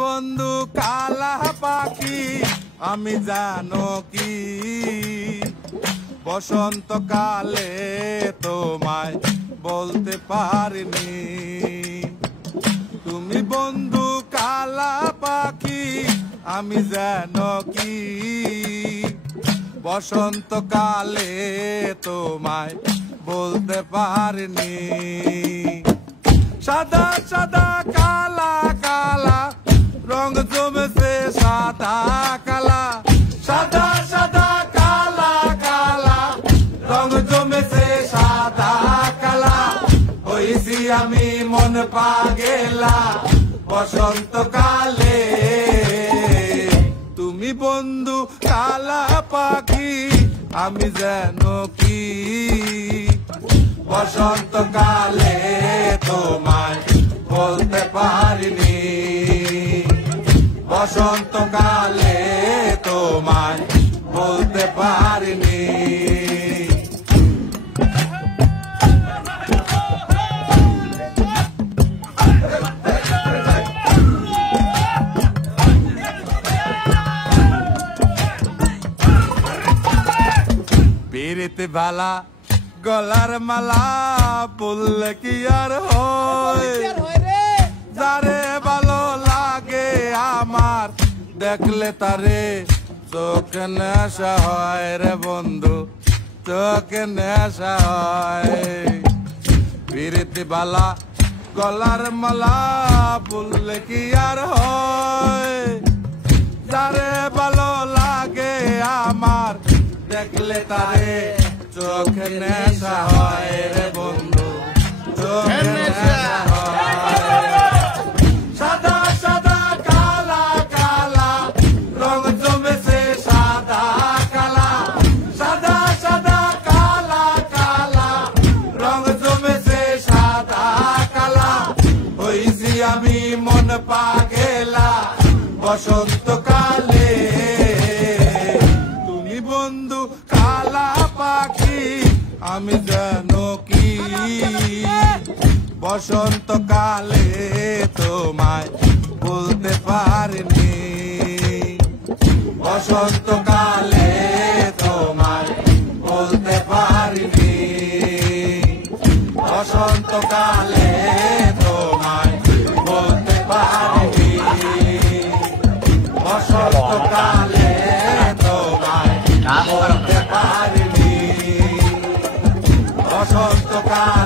বন্ধু কালা পাখি আমি জানো কি বসন্তকালে তোমায় বলতে পারিনি। তুমি বন্ধু কালা পাখি আমি জানো কি বসন্তকালে তোমায় বলতে পারিনি। সাদা সাদা কালা কালা রং জমেছে সাদা কালা, সাদা সাদা কালা কালা রং জমেছে সাদা কালা। হইছি আমি মন পাগেলা বসন্তকালে। তুমি বন্ধু কালা পাখি আমি যেন কি বসন্তকালে তোমায় বলতে পারিনি। বসন্তকালে তোমায় বলতে পারিনি। পিরিতে বালা গলার মালা বললে কি আর হয়, যারে ভালো লাগে আমার দেখলে তারে চোখে নেশা হয় রে বন্ধু, চোখে নেশা হয়। পিরিতে বালা গলার মালা বললে কি আর হয়, যারে ভালো লাগে আমার দেখলে তারে চোখে নেশা হয় রে বন্ধু, চোখে নেশা হয়। সাদা সাদা কালা কালা রং জমেছে সাদা কালা, সাদা সাদা কালা কালা রং জমেছে সাদা কালা। হইছি আমি মন পাগেলা বসন্তকালে। তুমি বন্ধু কালা পাখি আমি জানো কি বসন্তকালে তোমায় বলতে পারিনি। বসন্তকালে তোমায় বলতে পারিনি। বসন্তকালে তোমায় বলতে পারিনি। বসন্তকালে তোমায় বলতে পারিনি। বসন্তকাল